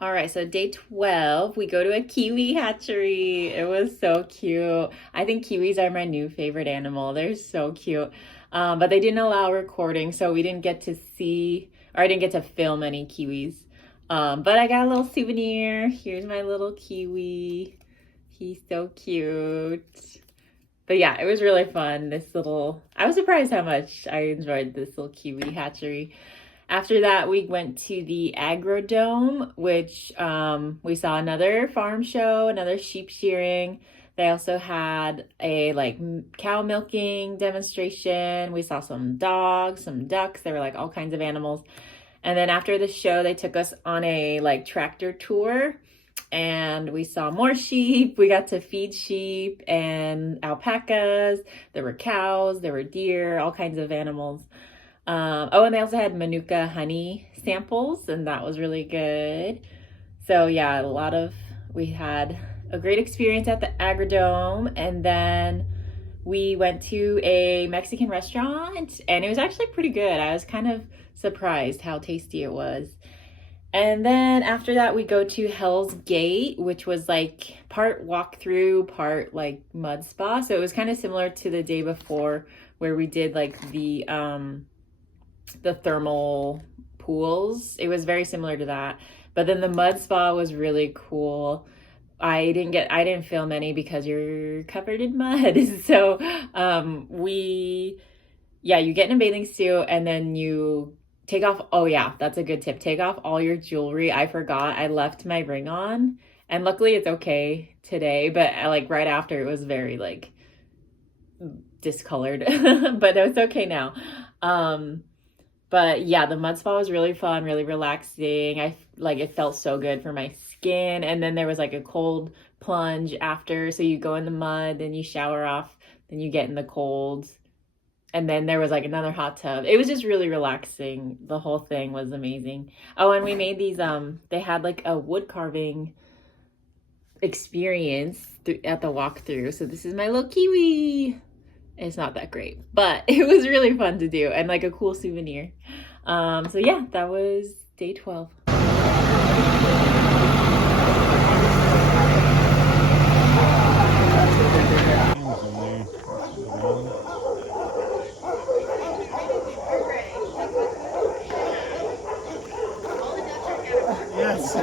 All right, so day 12, we go to a kiwi hatchery. It was so cute. I think kiwis are my new favorite animal. They're so cute. But they didn't allow recording, so we didn't get to see, or I didn't get to film any kiwis. But I got a little souvenir. Here's my little kiwi. He's so cute. But yeah, it was really fun. I was surprised how much I enjoyed this little kiwi hatchery. After that, we went to the Agrodome, which we saw another farm show, another sheep shearing. They also had a cow milking demonstration. We saw some dogs, some ducks. There were like all kinds of animals. And then after the show, they took us on a tractor tour and we saw more sheep. We got to feed sheep and alpacas. There were cows, there were deer, all kinds of animals. And they also had Manuka honey samples, and that was really good. So yeah, we had a great experience at the Agrodome, and then we went to a Mexican restaurant, and it was actually pretty good. I was kind of surprised how tasty it was. And then after that, we go to Hell's Gate, which was like part walkthrough, part like mud spa. So it was kind of similar to the day before where we did like the thermal pools. It was very similar to that. But then the mud spa was really cool. I didn't film any because you're covered in mud. So you get in a bathing suit and then you take off, oh yeah, that's a good tip. Take off all your jewelry. I forgot. I left my ring on and luckily it's okay today, but right after it was very discolored, but it's okay now. But yeah, the mud spa was really fun, really relaxing. It felt so good for my skin. And then there was like a cold plunge after. So you go in the mud, then you shower off, then you get in the cold. And then there was like another hot tub. It was just really relaxing. The whole thing was amazing. Oh, and we made these, they had like a wood carving experience at the walkthrough. So this is my little kiwi. It's not that great, but it was really fun to do and like a cool souvenir. So yeah, that was day 12. Yes.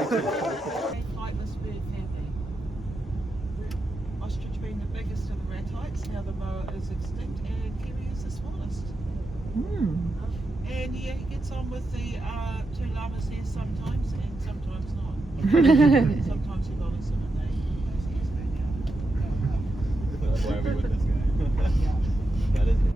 Flightless bird family. Ostrich being the biggest of the ratites, now the moa is extinct, and kiwi is the smallest. And yeah, he gets on with the two llamas there sometimes, and sometimes not. Sometimes he bothers them and those ears hang out. That's why we're with this guy. That is it.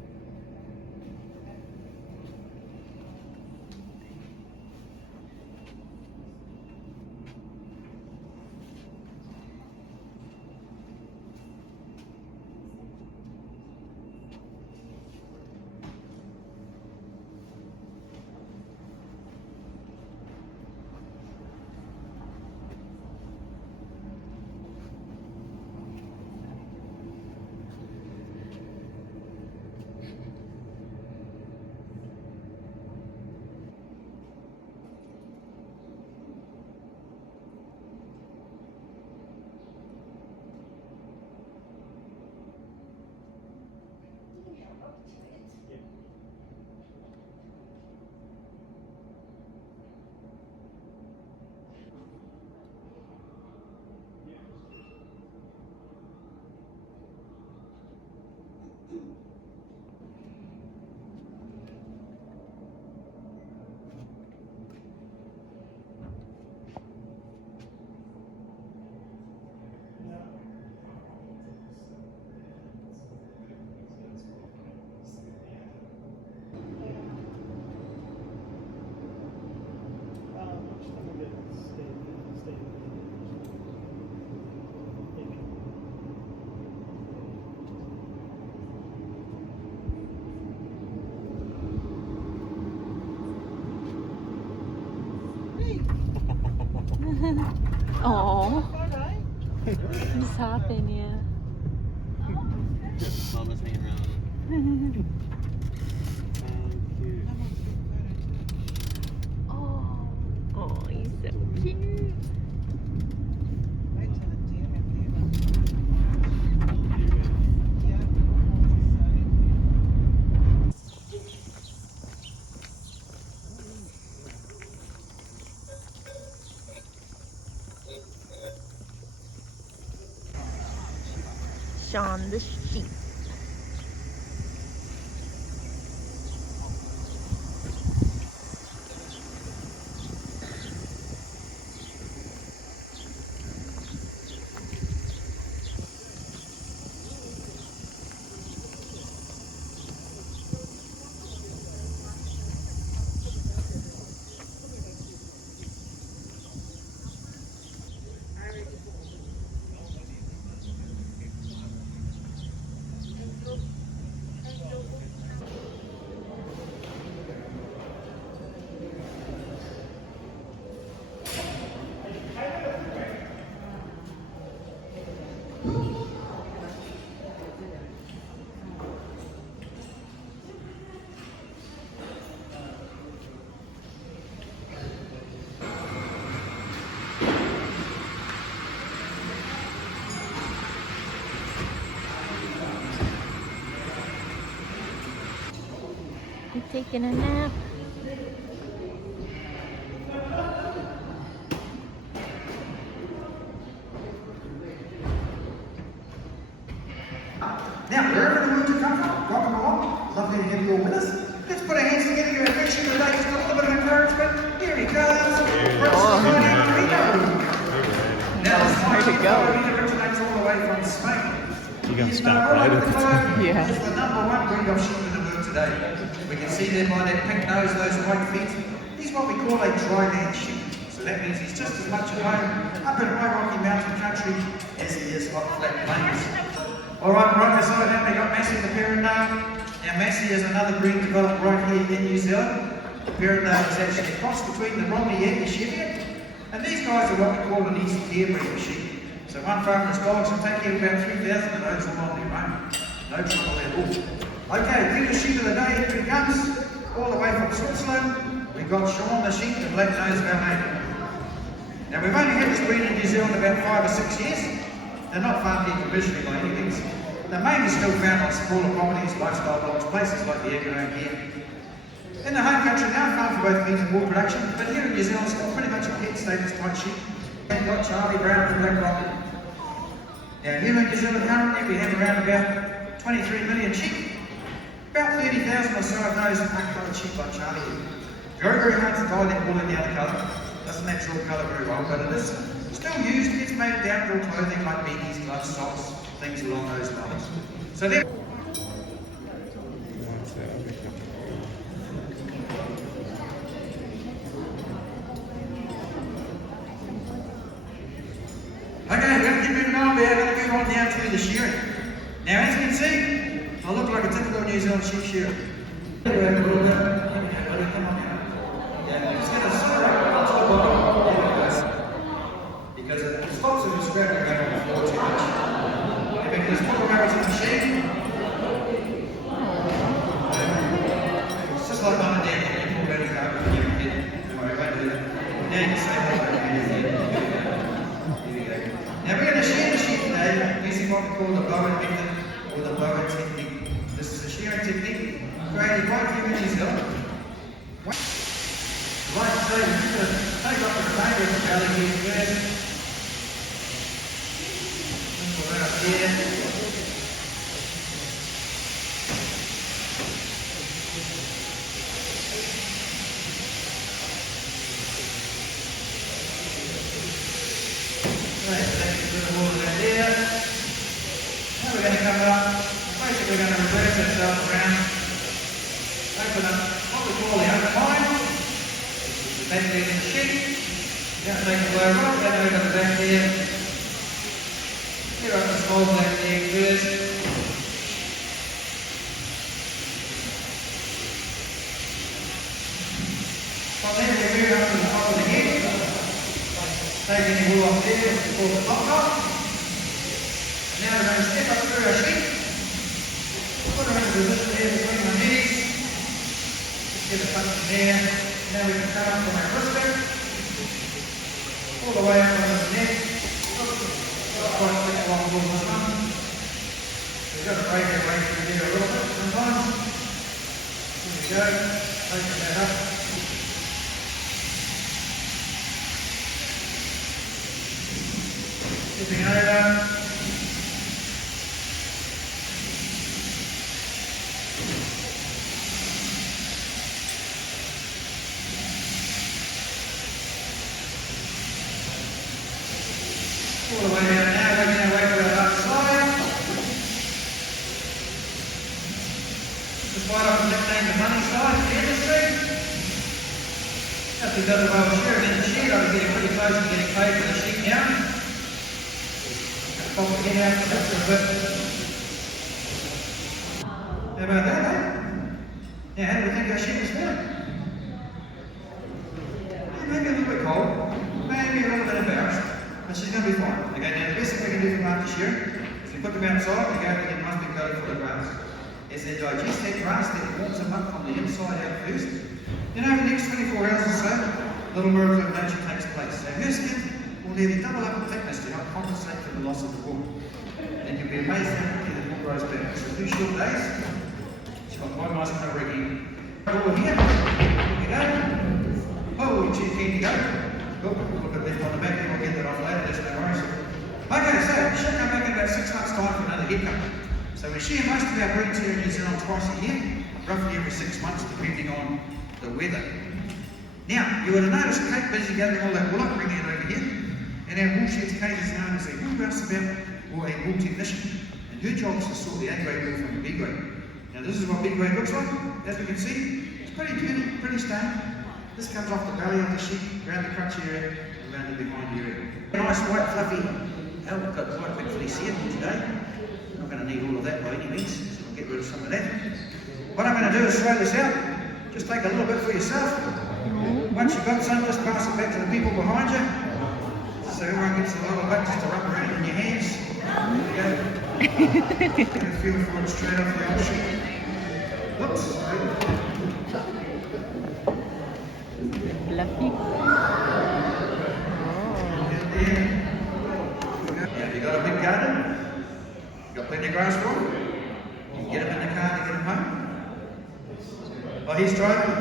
Oh, he's hopping, yeah. Mama's hanging around. Oh, he's so cute. Wait till the deer have their yeah. Sean the sheep. You taking a nap? Now, wherever the world you come from, welcome along. Lovely to have you all with us. Let's put our hands together, give a friendship today. Just a little bit of encouragement. Here he comes. Now, this Where'd it go? originates all the way from Spain. You got He's stopped right at the time. Yeah. He's the #1 breed of sheep in the world today. We can see there by that pink nose, those white feet. He's what we call a dry land sheep. So that means he's just as much at home up in high Rocky Mountain country as he is on flat plains. Alright, right beside him we got Massey the parent name. Now Massey is another breed developed right here in New Zealand. The parent name is actually a cross between the Romney and the Cheviot. And these guys are what we call an easy care breed of sheep. So one farmer's dogs will take care of about 3,000 of those all on their own. No trouble at all. Okay, the sheep of the day, here he comes. All the way from Switzerland. We've got Sean the sheep, the black nose Valmont. Now we've only had this breed in New Zealand about 5 or 6 years. They're not farmed here commercially by any means. They're mainly still found on smaller properties, lifestyle dogs, places like the Agrodome here. In the home country now, farmed for both meat and wool production, but here in New Zealand, still pretty much a pet status type sheep. We've got Charlie Brown and Black Rocket. Now here in New Zealand currently, we have around about 23 million sheep. About 30,000 or so of those are coloured sheep like Charlie here. Very, very hard to dye that wool any other colour. Doesn't natural colour very well, but it is still used. It's made of outdoor clothing like beanies, gloves, socks, things along those lines. So there. Okay, we're going to keep moving on. We're going to move on now to the shearing. Now, as you can see, I look like a typical New Zealand sheep shearer. Come on now. Yeah, just get a sort of to the bottom. There we go. Because it stops them scrapping around on the floor too much. If we can just put them over to the machine. It's just like mum and dad when you pull out a car with your kid. Don't worry, won't do that. Now you can say hello to your head. Now we're going to shear the sheep today using what we call the bowen method or the bowen technique. This is a shearing technique created right here in New Zealand. Like I say, we're just going to take up the remainder of the belly here first. Pull it up here. Now we're going to come up, basically going to reverse ourselves around, open up what we call the upper line, the back leg in the sheep. We're going to take the lower right leg over the back there, here up the small black leg first. From there we move up to the top of the head, taking the wool off there, which is called the top knot. Now we're going to step up through our sheep, put her in a position there between my knees, just get a touch from there. Now we can come up from our wrister, all the way up on his neck. Quite a bit along the this one. We've got to break our way through there a little bit sometimes. Here we go, open that up. Tipping over. All the way down now, working our way to our other side. Just right off the nickname the money side of the industry. If we've got a well share in the shed, I'll be getting pretty close to getting paid for the sheep now. Pop the head out just a bit. How about that, eh? Now, how do we think our sheep is feeling? Maybe a little bit cold, maybe a little bit embarrassed. But she's going to be fine. Okay, now the best thing we can do for after shearing is we put them outside, they go and get must be coated for the grass. As they digest that grass, that warms them up from the inside out first. Then over the next 24 hours or so, a little miracle of nature takes place. So her skin will nearly double up in thickness to help compensate for the loss of the wool. And you'll be amazed how quickly the wool grows back. So 2 short days, she's got quite a nice cover again. Over here, here we go. Oh, she's keen to go. Cool, we'll put left on the back, we'll get that off later, that's no worries. Okay, so she'll come back in about 6 months' time for another head cut. So we shear most of our breeds here in New Zealand twice a year, roughly every 6 months, depending on the weather. Now, you would have noticed Kate busy gathering all that wool up, bringing it over here. And our wool sheds, Kate is known as a wool rouseabout or a wool technician. And her job is to sort the A grade wool from the B grade. Now, this is what B grade looks like. As we can see, it's pretty dirty, pretty stained. This comes off the belly of the sheep, around the crutch area, and around the behind area. Nice white fluffy, oh, we've got quite a bit fleece here today. Not going to need all of that by any means, so we'll get rid of some of that. What I'm going to do is throw this out. Just take a little bit for yourself. Once you've got some, just pass it back to the people behind you. So everyone gets a little bit just to rub around in your hands. There you go. Get a feel for it straight off the old sheep. Whoops, sorry. Fluffy. Now, you got a big garden, you got plenty of grass for him, you can get him in the car to get him home. Oh, he's driving.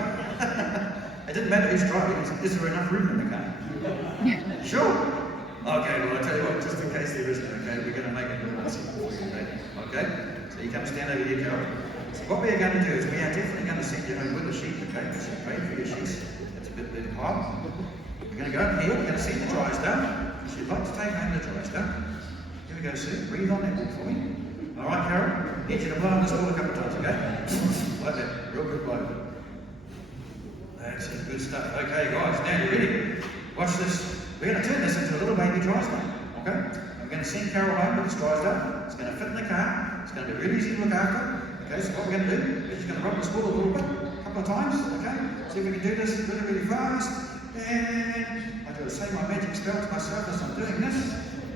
It didn't matter who's driving, is there enough room in the car? Sure. Okay, well, I'll tell you what, just in case there isn't, okay, we're going to make it a little bit simple for you, okay? So you come stand over here, Carol. So what we are going to do is we are definitely going to send you home with the sheep, okay? Because you paid for your sheep. Bit high. We're going to go up here, we're going to see the dry stuff. She'd like to take home the dry stuff. Here we go, Sue. Breathe on that wool for me. Alright, Carol. Get you to blow on this wool a couple of times, okay? Like that. Real good blow. That's it. Good stuff. Okay, guys. Now you're ready. Watch this. We're going to turn this into a little baby dry stuff, okay? We're going to send Carol home with this dry stuff. It's going to fit in the car. It's going to be really easy to look after. Okay, so what we're going to do is just going to rub this wool a little bit. Couple of times, okay? See if we can do this really, really fast. And I do the same my magic spell to myself as I'm doing this.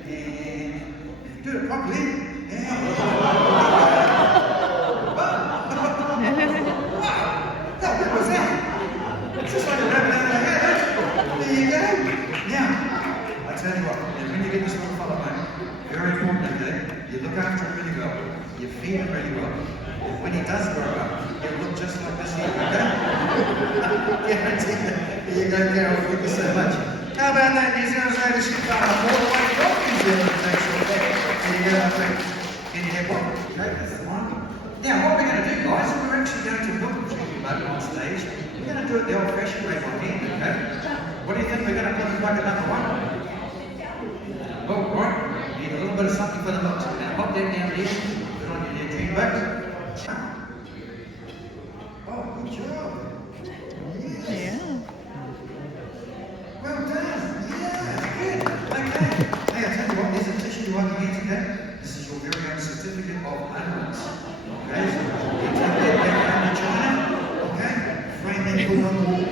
And if you do it properly, and wow, what was that? It's just like a rabbit out of a hat. There you go. Now, I tell you what, when you get this little fella home, very important, okay? You look after him really well. You feed him really well. When he does grow up, he'll look just like this here, okay? Guarantee you. There you go, Carol, thank you so much. How about that, New Zealand's latest sheep farm? All the way from New Zealand to take sure that. There you go, I think. Can you have one? Okay, that's the one. Now, what we're going to do, guys, is we're actually going to put the sheep motor on stage. We're going to do it the old-fashioned way by hand, okay? What do you think we're going to put in like another one? Oh, right. Need a little bit of something for the hooks. Now, pop that down there. Put on your dream back. Oh, good job. Yes. Yeah. Well done. Yeah, good. Okay. Hey, I tell you what, there's a tissue you want to get today. This is your very own certificate of abundance. Okay, so you take that back home to China. Okay, frame that book on the wall.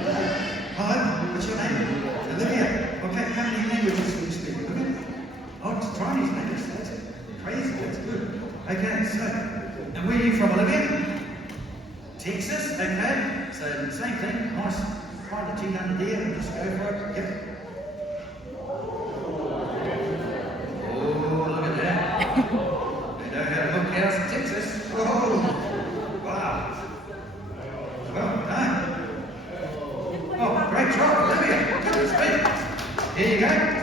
Hello, what's your name? Olivia. Okay, how many languages do you speak? Olivia? Oh, it's Chinese language. That's crazy. That's good. Okay, so, and where are you from, Olivia? Texas, okay, so same thing, nice, find the teeth under there and just go for it, yep.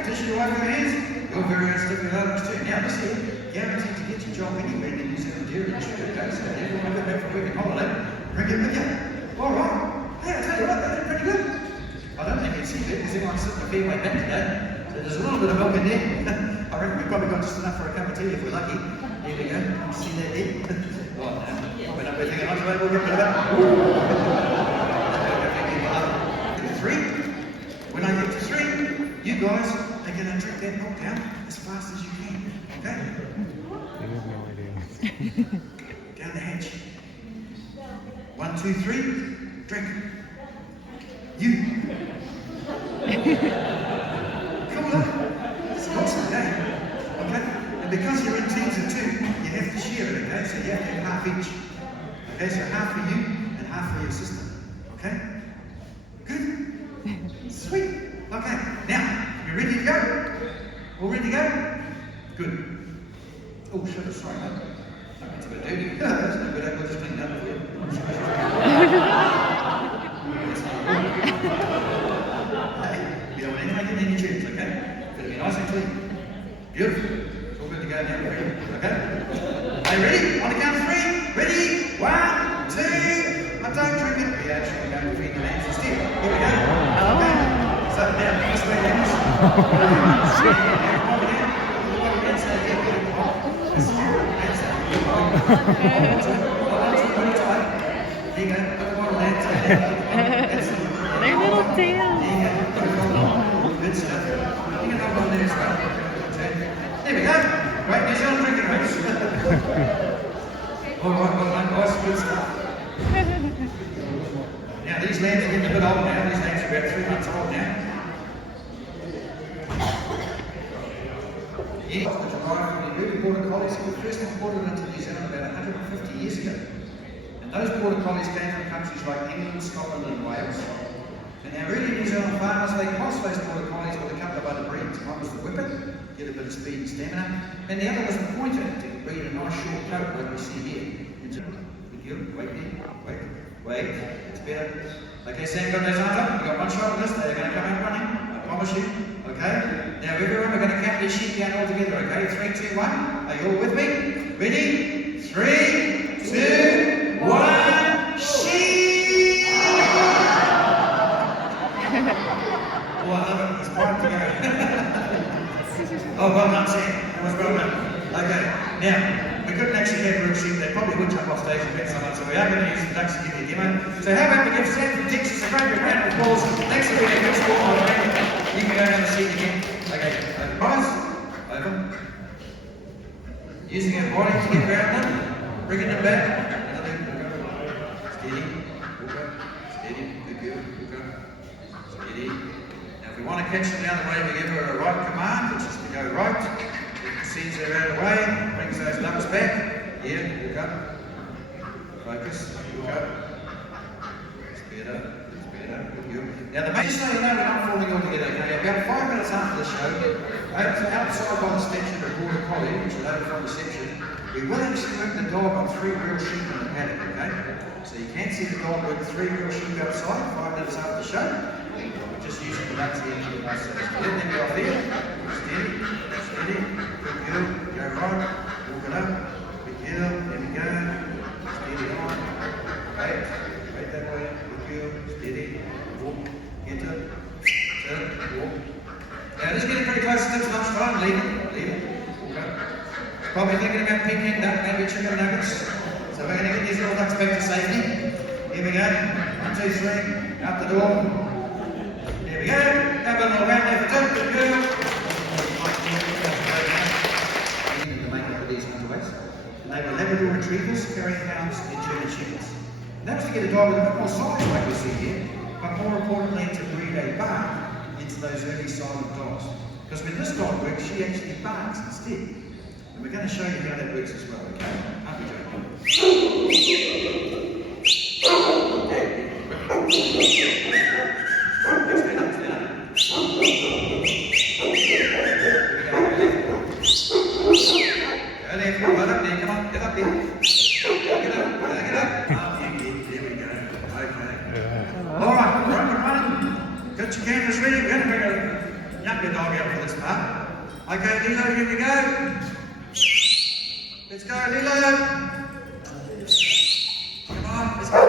tissue wipe your hands. You're very unsticky lungs too. Now this here, guaranteed to get your job anywhere in the New Zealand dairy industry. Okay, so everyone got back from work and holiday, bring it with you. All right. Hey, I tell you what, they did pretty good. I don't think you'd see that because everyone's sitting a fair way back today. So there's a little bit of milk in there. I reckon we've probably got just enough for a cup of tea if we're lucky. There we go. You see that there? Well, we're not thinking, I'm we'll get rid of that. 3. When I get to 3, you guys are going to drink that milk down as fast as you can. Okay? I have no idea. Down the hatch. 1, 2, 3. Drink. You. Cool, huh? It's an awesome game. Okay? And because you're in teams of 2, you have to share it, okay? So you have to have half each. Okay, so half for you and half for your sister. Okay? Good? Sweet. Okay, now, you ready to go? All ready to go? Good. Oh, shit, sorry, mate. That's a bit dirty. That's no good. I'll just clean it up for you. Hey, you don't want anything in any chairs, okay? It'll be nice and clean. Beautiful. It's all good to go now. Ready? Okay? Are you ready? On the count of 3. Ready? 1, 2. I don't drink it. We actually going to feed the lambs instead. Here we go. Okay. So now, this way lambs. There you go. Put the bottle there. Their little tails. Good stuff. You can have one there as well. There we go. Right, New Zealand drinking race. All right, well done, guys. Good stuff. Now these lambs are getting a bit old now. These lambs are about 3 months old now. Yeah, which arrived from the early border collies who were first imported into New Zealand about 150 years ago. And those border collies came from countries like England, Scotland and Wales. And our early New Zealand farmers, they crossed those border collies with a couple of other breeds. One was the whippet, get a bit of speed and stamina, and the other was the pointer, to breed a nice short coat like we see here. Wait there, wait, it's better. Okay, Sam, got those arms up, we've got one shot on this, they're going to come out running, I promise you. Okay, now everyone, we're going to count these sheep down all together, okay? 3, 2, 1, are you all with me? Ready? 3, 2, 1, sheep! Oh, I love it, it's time to go. Oh, well done, Sam, that was well done. Okay, now, we couldn't actually have real sheep, they probably would jump off stage and bet someone, so we are going to use some ducks to give you a demo. So how about we give Sam from Texas a great big round of applause. Thanks for being a good sport, my friend. You can go and have a seat again. Okay, over. Rise. Over. Using our body to get around them. Bringing them back. Another. Steady. Walker. Steady. Good girl. Walker. Steady. Now if we want to catch them down the way, we give her a right command, which is to go right. Sends her out of the way. Brings those lumps back. Yeah. Walk up. Focus. Walk up. It's better. Now the main show, you know, we're not falling all together, okay? About 5 minutes after the show, outside by the statue of Border Collie, which is over from reception, we will actually work the dog on 3 real sheep in the paddock, okay? So you can see the dog work 3 real sheep outside, 5 minutes after the show. We're just using the ducks here to the most. Let them go off here. Steady, steady, good girl, go right, walk it up, good girl, there we go, steady on, wait that way, good girl, steady, walk, get it, turn, walk. Now this is getting pretty close to lunchtime, leave it, walk up. Probably thinking about picking duck, maybe chicken nuggets. So we're going to get these little ducks back to safety. Here we go, 1, 2, 3, out the door. There we go, have a little round there for 2, good girl. The makeup of these underways. And they were Labrador retrievers, carrying hounds, and German shepherds. And that was to get a dog with a bit more size, like we see here, but more importantly to breed a bark into those early silent dogs. Because when this dog works, she actually barks instead. And we're going to show you how that works as well, okay? Aren't we, Joe? Right up there, come on, get up there. Get up. There we go. Okay. Alright, running. Got your cameras ready, we're going to bring a young take your dog out for this part. Okay, Lilo, here we go. Let's go, Lilo. Come on, let's go.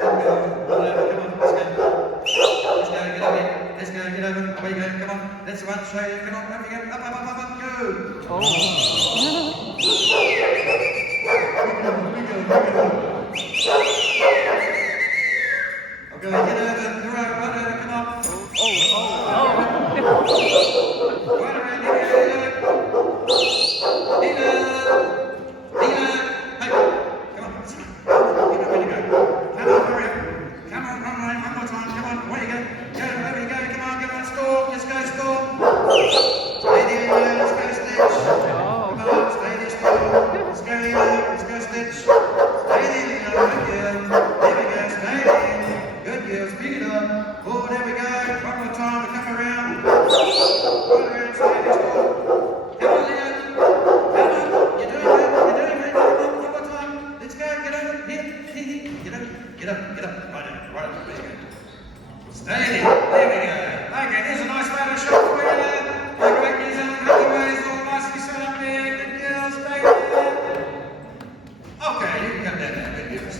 Come on, let's go, get over. Away you go, come on. That's the one, show you. Come on, up you go. Up, go. Oh. Okay, get over. You're right, right over, come on. Right around here, Lilo. Lilo. Hey, come on. Let's go. Get up, where you go. Come on, hurry up. Come on, run, one more time. Come on, where you go. Go, over you go. Come on, score. Let's go, score. Stay there, Lilo. Let's go, Stitch. Come on, stay there, score. Let's go, Lilo. Let's go, Stitch. Stay there, Lilo. Good girl. There we go, stay there. Good girl, speed it up. Oh, there we go. One more time, we come around. Right around, stay there, score. Come on, Leo. Come on. You're doing good. You're doing great. Come on, one more time. Let's go. Get over. Here. Get up. Get up. Get up. Right up. Right up. There you go. Stay there. There we go. Okay, there's a nice photo shot for you. The great New Zealand cutaways all nicely set up there. Good girl. Stay there. Okay, you can come down now. Good girls.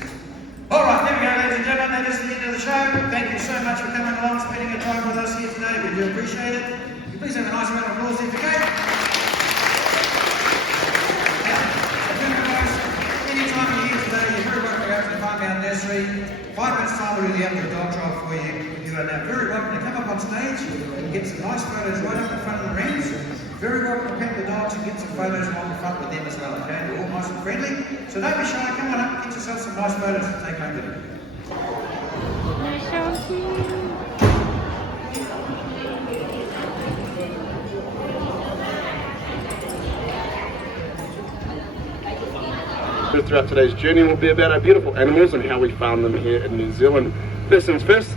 All right, there we go, ladies and gentlemen. That is the end of the show. Thank you so much for coming along, spending your time with us here today. We do appreciate it. Can you please have a nice round of applause if you can. Anytime you're here today, you're very welcome to go to the Farmhouse Nursery. 5 minutes time we'll do the outdoor dog trial for you. You are now very welcome to come up on stage and get some nice photos right up in front of the rams. Very welcome to pet the dogs and get some photos along the front with them as well, okay? They're all nice and friendly. So don't be shy, come on up, get yourself some nice photos to take home with you. They're so cute. Throughout today's journey will be about our beautiful animals and how we found them here in New Zealand. First things first,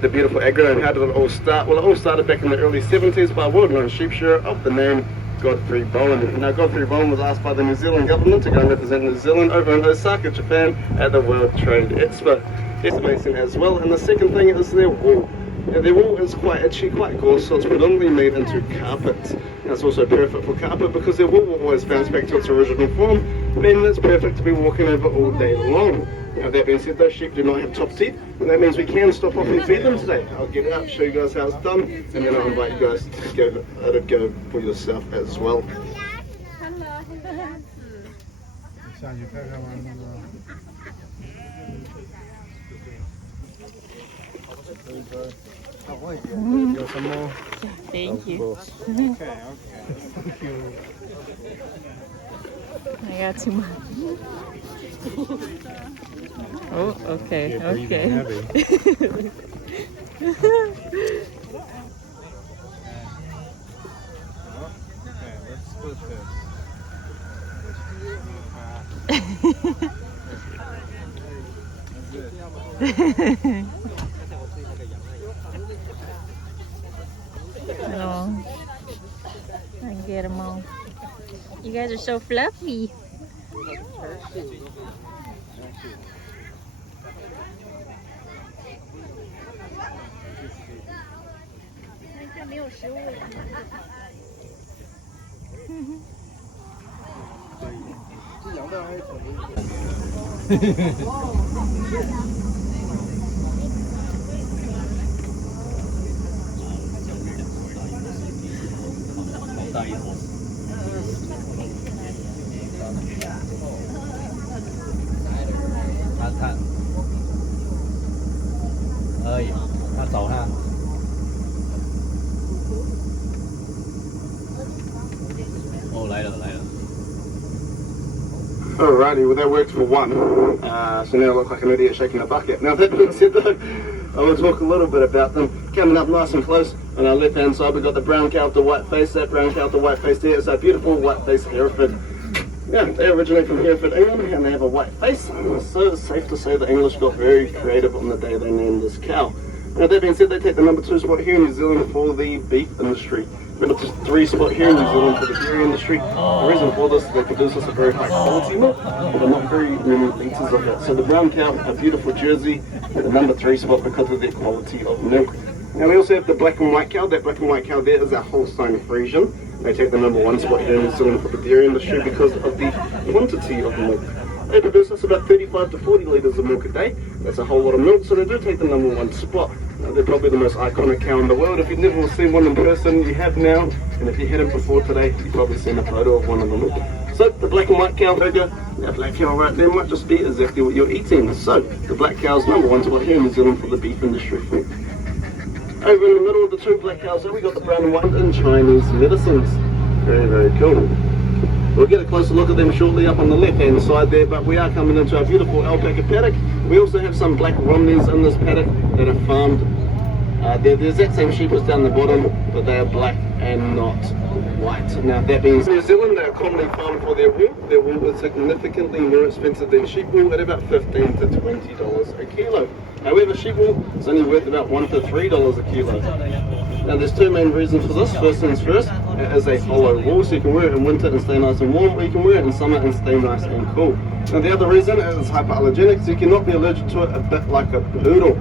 the beautiful Agrodome. How did it all start? Well, it all started back in the early 70s by a world-known sheep shearer of the name Godfrey Bowen. Now, Godfrey Bowen was asked by the New Zealand government to go and represent New Zealand over in Osaka, Japan at the World Trade Expo. It's amazing as well. And the second thing is their wool. Now, their wool is quite itchy, quite coarse, so it's predominantly made into carpet. And it's also perfect for carpet because their wool will always bounce back to its original form, meaning it's perfect to be walking over all day long. Now, that being said, those sheep do not have top teeth, and that means we can stop off and feed them today. I'll get out, show you guys how it's done, and then I'll invite you guys to give it a go for yourself as well. Mm. Some more? Thank you. Okay. Thank you. I got too much. Oh, okay, Yeah, breathing okay. heavy. Let's split this. No, I get them all. You guys are so fluffy. Alrighty, well that worked for one. So now I look like an idiot shaking a bucket. Now that being said though, I will talk a little bit about them. Coming up nice and close, on our left hand side we've got the brown cow with the white face. That brown cow with the white face there is a beautiful white face Hereford. Yeah, they originate from Hereford, England, and they have a white face. So it's safe to say the English got very creative on the day they named this cow. Now that being said, they take the number 2 spot here in New Zealand for the beef industry. Number 3 spot here in New Zealand for the dairy industry. The reason for this is they produce this a very high quality milk, but not very many litres of it. So the brown cow, a beautiful Jersey, at the number 3 spot because of their quality of milk. Now we also have the black and white cow. That black and white cow there is our wholesome Frisian. They take the #1 spot here in New Zealand for the dairy industry because of the quantity of milk. They produce us about 35 to 40 litres of milk a day. That's a whole lot of milk, so they do take the #1 spot. They're probably the most iconic cow in the world. If you've never seen one in person, you have now. And if you hadn't before today, you've probably seen a photo of one of them. So the black and white cow burger, that black cow right there might just be exactly what you're eating. So the black cow's #1 spot here in New Zealand for the beef industry. Over in the middle of the two black cows there, we got the brown and white in Chinese medicines. Very, very cool. We'll get a closer look at them shortly up on the left hand side there, but we are coming into our beautiful alpaca paddock. We also have some black Romneys in this paddock that are farmed. They're the exact same sheep as down the bottom, but they are black and not white. Now that being said, New Zealand, they are commonly farmed for their wool. Their wool is significantly more expensive than sheep wool at about $15 to $20 a kilo. However, sheep wool is only worth about $1 to $3 a kilo. Now there's two main reasons for this. First things first, it is a hollow wool, so you can wear it in winter and stay nice and warm, or you can wear it in summer and stay nice and cool. Now the other reason is it's hyperallergenic, so you cannot be allergic to it, a bit like a poodle.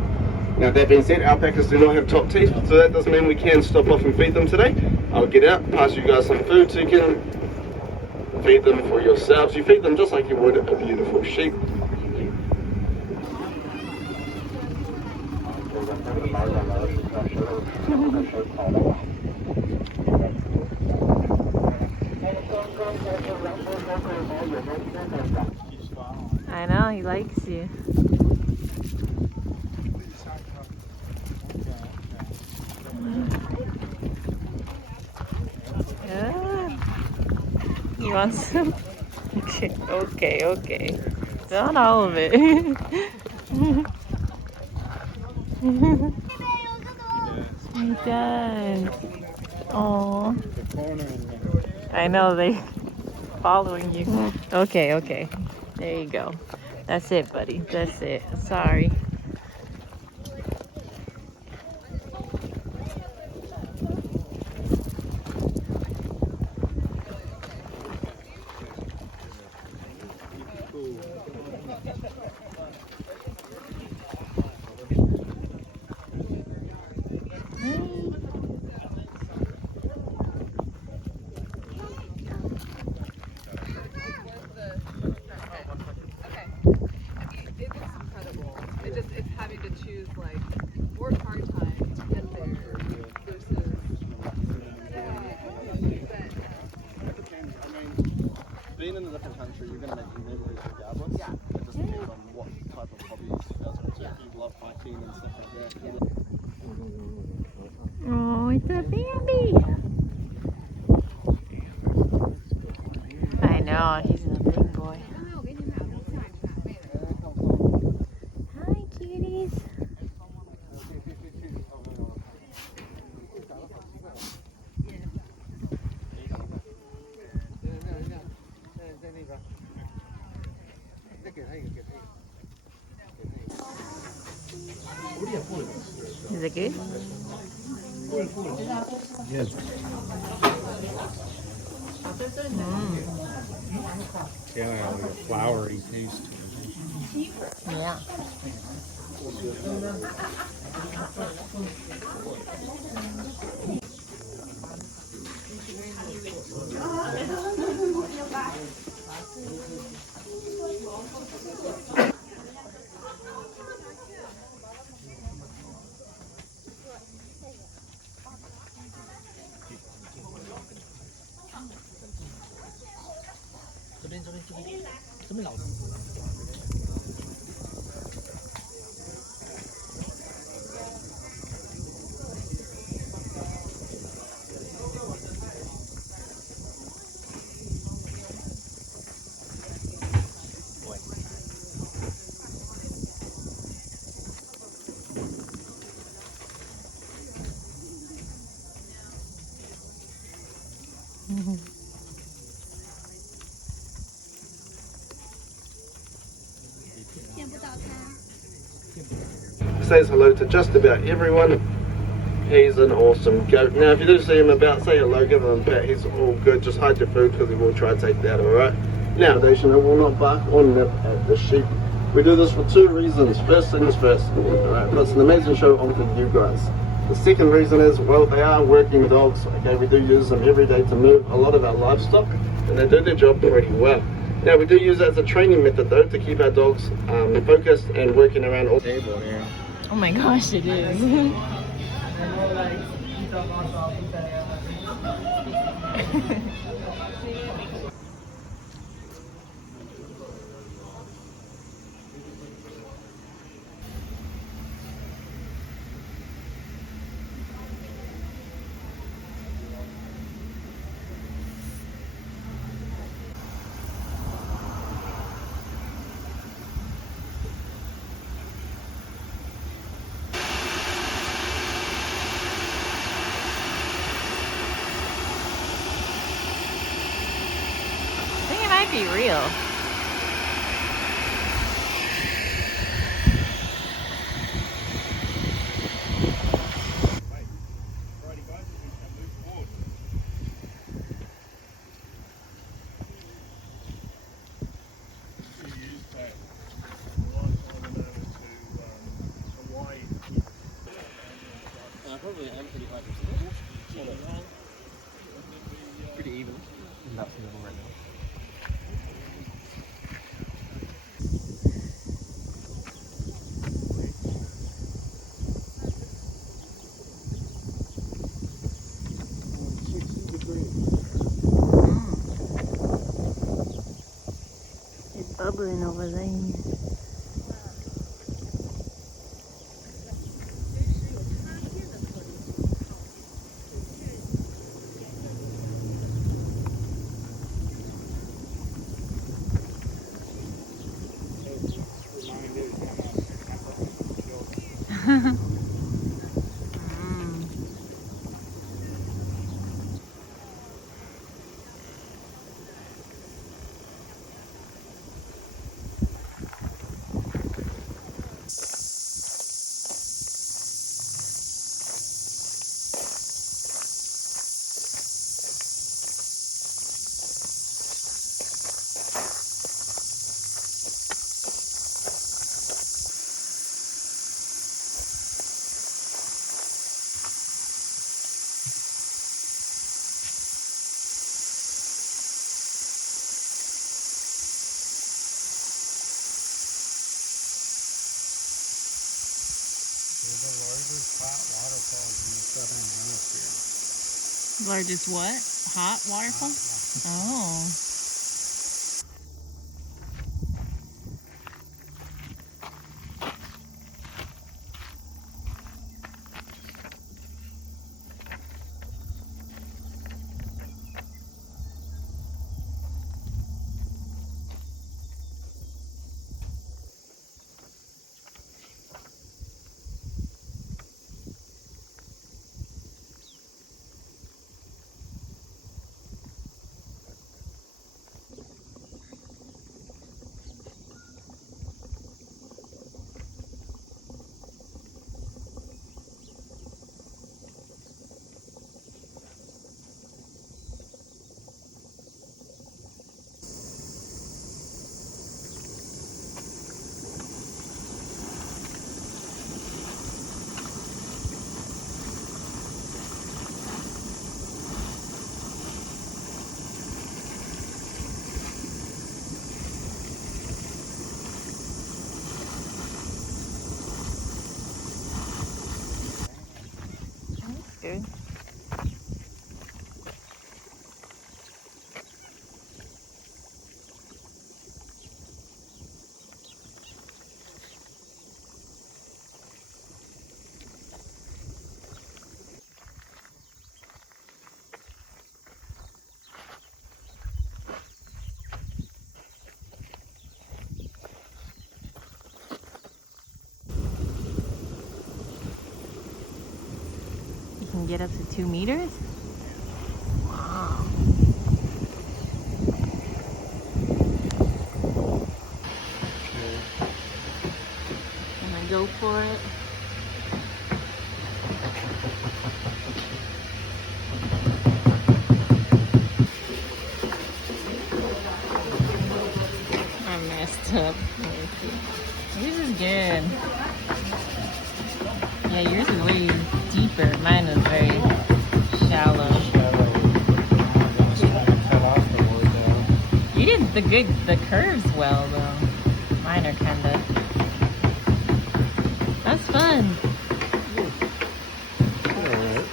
Now that being said, alpacas do not have top teeth, so that doesn't mean we can stop off and feed them today. I'll get out, pass you guys some food so you can feed them for yourselves. You feed them just like you would a beautiful sheep. I know, he likes you. He wants some. Okay. Not all of it. He does. Oh. I know, they following you. Okay. There you go. That's it, buddy. That's it. Sorry. Being in a different country, you're going to make memories regardless. Yeah. It just depends on what type of hobbies you guys are into. If you love hiking and stuff like that. Oh, it's a baby. I know, he's a big boy. Hi, cuties. Is it good? Yes. Yeah, like a flowery taste. Yeah. Says hello to just about everyone. He's an awesome goat. Now if you do see him about, say hello, give him a pat. He's all good. Just hide your food because he will try to take that, alright? Now, Nation, I will not bark or nip at the sheep. We do this for two reasons. First things first, alright, that's an amazing show on for you guys. The second reason is, well, they are working dogs. Okay, we do use them every day to move a lot of our livestock, and they do their job pretty well. Now, we do use it as a training method though to keep our dogs focused and working around all table here. Oh my gosh, it is. I think it might be real. Pretty even. That's the middle right now. It's bubbling over there. They're the largest hot waterfalls in the southern hemisphere. Largest what? Hot waterfall? Oh. Good. You can get up to 2 meters? Wow. Can I go for it? I messed up. Yours is good. Yeah, yours is way deeper. the curves well though. Mine are kinda. That's fun. Alright.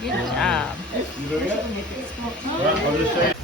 Good job. You doing it? Alright, I'll just show you.